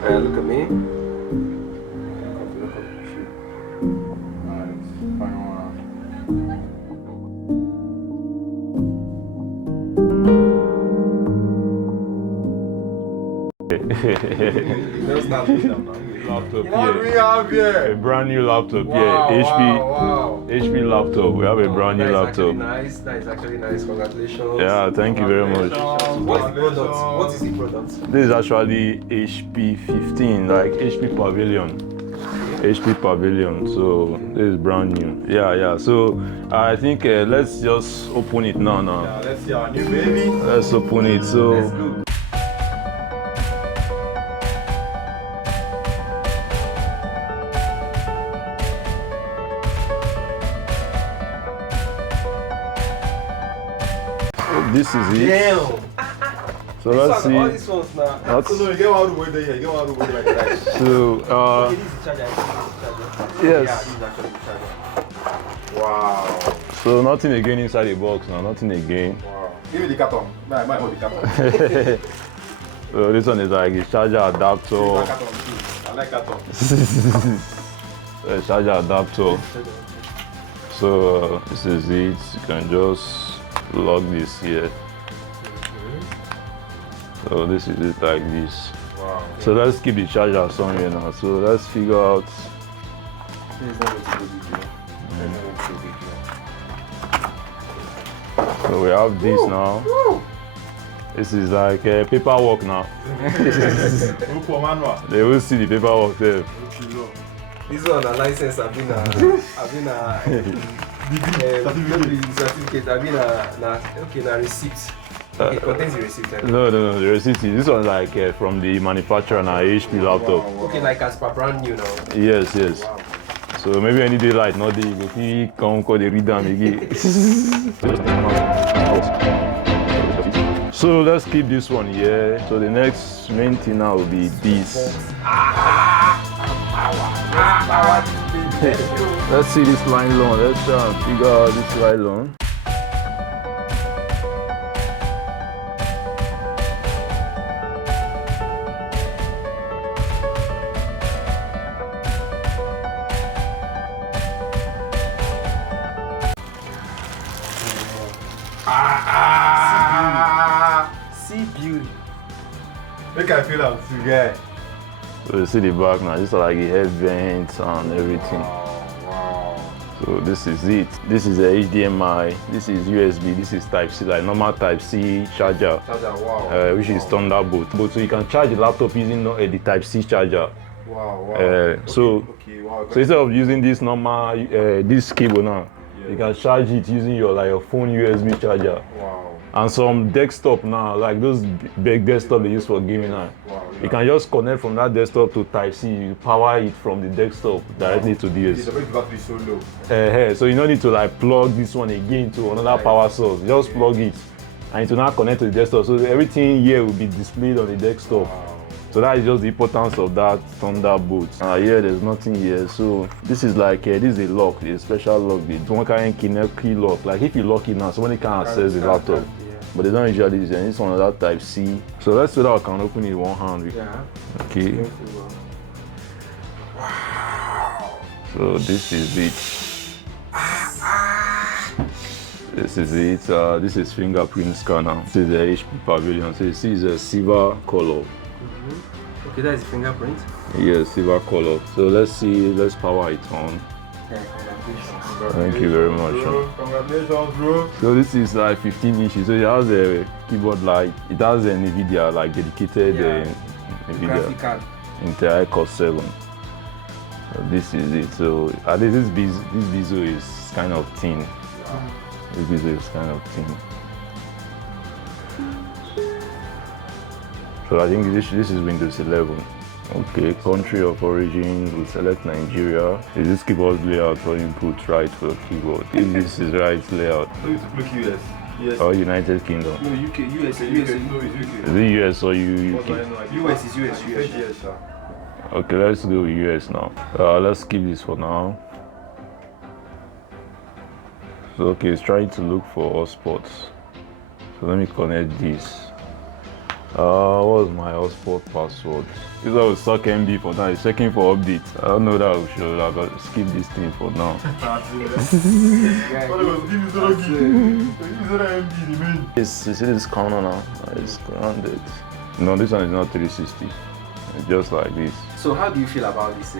Look at me. Laptop What do we have here? A brand new laptop Wow, here. wow. HP laptop. We have a brand new laptop. That is actually nice. Congratulations. Yeah, thank you very much. What is the product? What is the product? This is actually HP 15, like HP Pavilion. HP Pavilion, so this is brand new. Yeah. So I think let's just open it now. Yeah, let's see our new baby. Let's open it. So. Let's go. This is it. Damn. So let's see. All these ones now. So no, you get one room there. You get one room like that. So Okay, this is the charger. yes. Yeah, this is actually the charger. Wow. So nothing again inside the box now. Nothing again. Wow. Give me the carton. I might hold the carton. So this one is like a charger adapter. I like carton. A charger adapter. So this is it. You can just plug this here. So this is it like this. Wow. So let's keep the charger somewhere now. So let's figure out. This is not going to be video. So we have this now. This is like paperwork now. They will see the paperwork there. This one a license. I've been certificate. I've been a receipt. It contains the receipt. No, the receipt. This one like from the manufacturer now, HP laptop. Okay, like as per brand new now. Yes. Wow. So maybe any daylight, not the if you come call the read them again. So let's keep this one here. So the next main thing now will be this. Let's see this line long. Let's try and figure out this line long. See beauty. Make I feel that too, guy. So you see the back now. This is like the head vents and everything. Wow. So this is it. This is a HDMI. This is USB. This is Type C, like normal Type C charger. Wow. Which is Thunderbolt. But so you can charge the laptop using the Type C charger. Wow. So instead of using this normal this cable now, you can charge it using your phone USB charger. Wow. And some desktop now, like those big desktop they use for gaming now, you can just connect from that desktop to Type C. You power it from the desktop directly to this. The battery is so low. So you don't need to like plug this one again to another power source. Just plug it, and it will now connect to the desktop. So everything here will be displayed on the desktop. So that is just the importance of that Thunderbolt. Here there's nothing here. So this is like this is a lock, a special lock. The one kind of key lock. Like if you lock it now, somebody can access the laptop. But they don't usually use it. This one is that Type C. So let's see that I can open it in one hand. Yeah. Okay. Wow. So this is it. This is it. This is fingerprint scanner. This is the HP Pavilion. So you see it's a silver color. Okay, that is fingerprint. Yes, silver color. So let's see. Let's power it on. Yeah, Thank you very much. Congratulations, bro. So this is like 15 inches. So it has a keyboard light. It has an NVIDIA like dedicated NVIDIA graphic card. Intel Core 7. So this is it. So at least this bezel is kind of thin. Wow. This bezel is kind of thin. So I think this is Windows 11. Okay, country of origin, we'll select Nigeria. Is this keyboard layout or input right for keyboard? If this is right layout. No, you click US. Yes. Or United Kingdom. No, UK, US, No, US. it's Is it US or UK? US is US. Yes, sir. Okay, let's go with US now. Let's skip this for now. So okay, it's trying to look for hotspots. So let me connect this. What was my hotspot password? This one was suck MD for now. It's checking for updates. I don't know that we should have got skip this thing for now. Yes, you see this corner now? It's grounded. No, this one is not 360. It's just like this. So how do you feel about this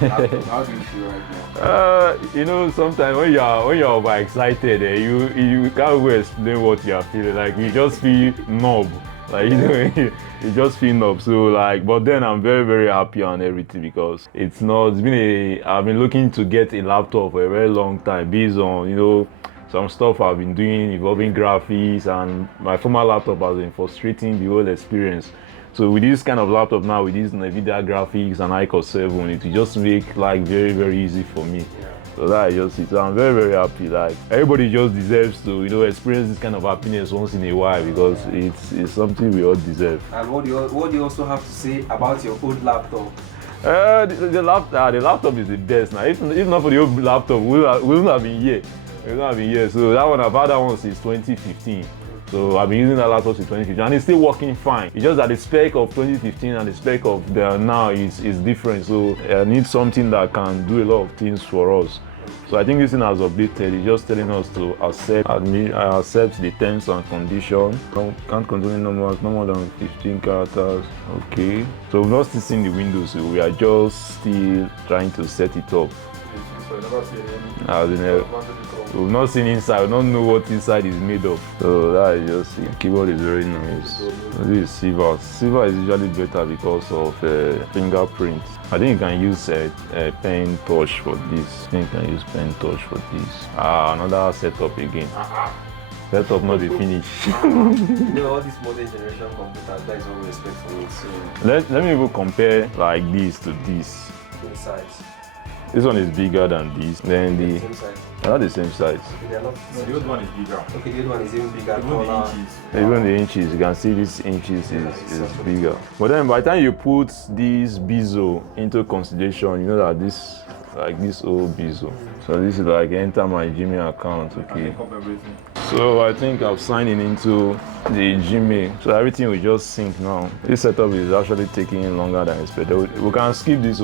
laptop? How do you feel right now? You know, sometimes when you're overexcited, you can't even explain what you're feeling. Like you just feel numb. Like you know, you just feel numb. So like, but then I'm very, very happy on everything because I've been looking to get a laptop for a very long time based on, you know, some stuff I've been doing involving graphics, and my former laptop has been frustrating the whole experience. So with this kind of laptop now, with this NVIDIA graphics and iCore 7, it will just make like very, very easy for me. Yeah. So that is just it. So I'm very, very happy. Like everybody just deserves to, you know, experience this kind of happiness once in a while because it's something we all deserve. And what do you also have to say about your old laptop? The laptop is the best now. If not for the old laptop, we wouldn't have been here. We wouldn't have been here. So that one, I've had that one since 2015. So I've been using that laptop since 2015 and it's still working fine. It's just that the spec of 2015 and the spec of the now is different. So I need something that can do a lot of things for us. So I think this thing has updated. It's just telling us to accept the terms and conditions. Can't contain no more than 15 characters. Okay. So we've not still seen the windows. So we are just still trying to set it up. We've not seen inside, we don't know what inside is made of. So that is just it. Keyboard is very nice. This is silver. Silver is usually better because of fingerprint. I think you can use a pen touch for this. I think you can use pen touch for this. Another setup again. Setup not the finish. You know, all these modern generation computers, that is what we expect from it. So Let me even compare like this to this. in size. This one is bigger than this. Then the Same size. they're not the same size. Okay, they are not. No, the old one is bigger. Okay, the other one is even bigger. Even the taller. inches. Even the inches, you can see this inches is bigger. But then by the time you put this bezel into consideration, you know that this old bezel. So this is like enter my Gmail account, okay. So I think I've signed in into the Gmail. So everything will just sync now. This setup is actually taking longer than expected. We can skip this.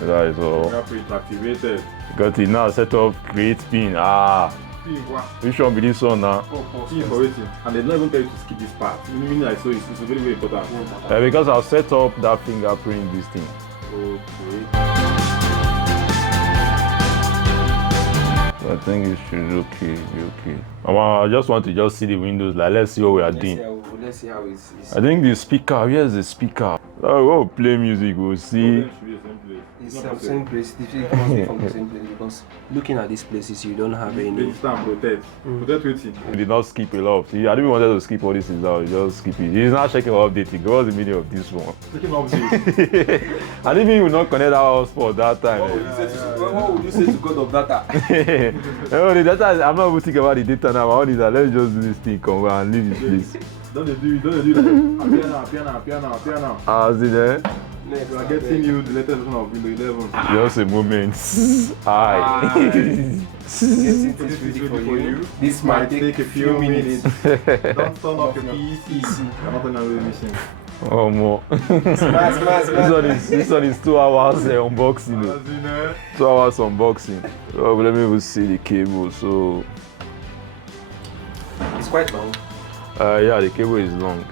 That is all. Activated. Got it now. Set up, create pin. Which one be this one now? And they don't even tell you to skip this part. Meaning like so it's very, very important. Because I'll set up that fingerprint this thing. Okay. I think it should be okay. I just want to just see the windows. Like let's see what we are doing. Let's see how it's. I think the speaker. Where's the speaker? Oh, we'll play music. We'll see. It's the same place. It must be from the same place because looking at these places, you don't have any. Protect waiting. We did not skip a lot. See, I didn't want to skip all this. Now just skip it. He's not checking or updating. What's the meaning of this one? Taking update. I didn't even not connect our hotspot that time. What would you say to God of data? No, the data. I'm not even thinking about the data now. All is that let's just do this thing, come and leave this place. Don't do that. Appear now. As in there. Next, We are getting you the latest version of Windows 11. Just a moment. Aye. Getting things ready for you. This might take a few minutes. Don't turn off your PC. I'm not gonna really missing. Oh more. This one is 2 hours unboxing. 2 hours unboxing. Oh, but let me even see the cable. So It's quite long. yeah, the cable is long.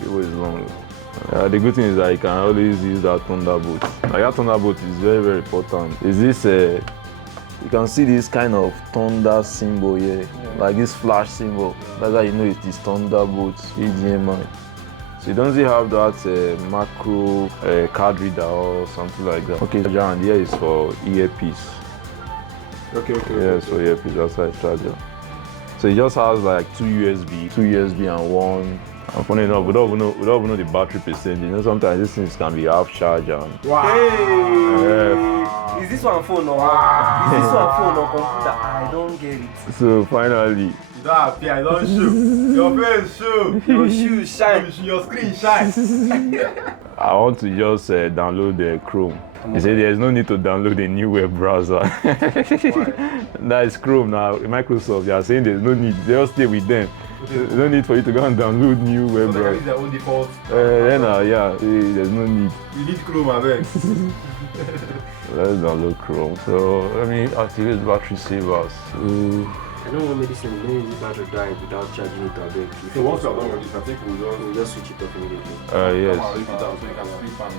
The good thing is that you can always use that Thunderbolt. Like that Thunderbolt is very, very important. Is this you can see this kind of thunder symbol here, like this flash symbol. That's how you know it is Thunderbolt HDMI. So it doesn't have that macro card reader or something like that. Okay, charger, and here is for earpiece. Okay. Yes, for earpiece, that's why it's charger. So it just has like two USB and one. And funny enough, we don't even know the battery percentage. You know, sometimes these things can be half charge and Hey! Is this one phone or is this one phone or computer? I don't get it. so finally, That appear, don't show. Your face show. Your shoes shine. Your screen shine. I want to just download the Chrome. He said there's no need to download a new web browser. That is Chrome now. Microsoft, they are saying there's no need. Just stay with them. There's no need for you to go and download new web So browser. use their own default. There's no need. You need Chrome, I beg. Let's download Chrome. So let me activate battery savers. I don't want medicine. You don't use the battery die without charging it or beg. So once you are done with this, I think we'll just switch it off immediately. Yes. I'll leave it out so you can sleep and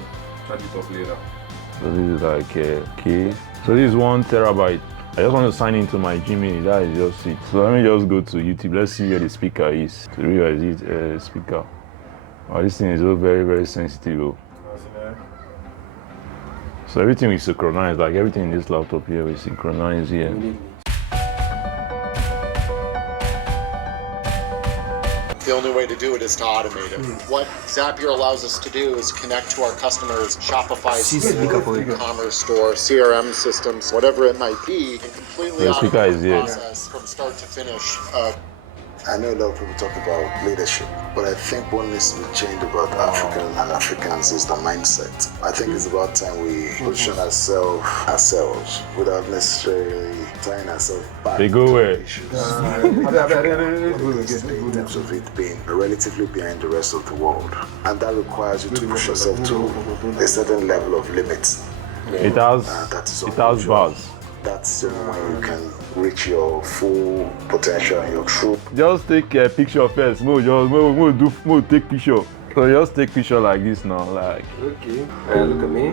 charge it off later. So this is like key. So this is 1 terabyte. I just want to sign into my Gmail. That is just it. So let me just go to YouTube. Let's see where the speaker is. So where is it? Speaker. Oh, this thing is so very, very sensitive. Oh. So everything is synchronized. Like everything in this laptop here is synchronized here. The only way to do it is to automate it. What Zapier allows us to do is connect to our customers' Shopify store, e-commerce store, CRM systems, whatever it might be, and completely automate the process from start to finish. I know a lot of people talk about leadership, but I think what needs to be changed about African and Africans is the mindset. I think it's about time we position ourselves without necessarily tying ourselves back. They go where? In terms of it being relatively behind the rest of the world. And that requires you to push yourself to a certain level of limits. It has bars. That's the only way you can reach your full potential and your true. Just take a picture first. Take picture. So just take picture like this now, like. Okay. Look at me.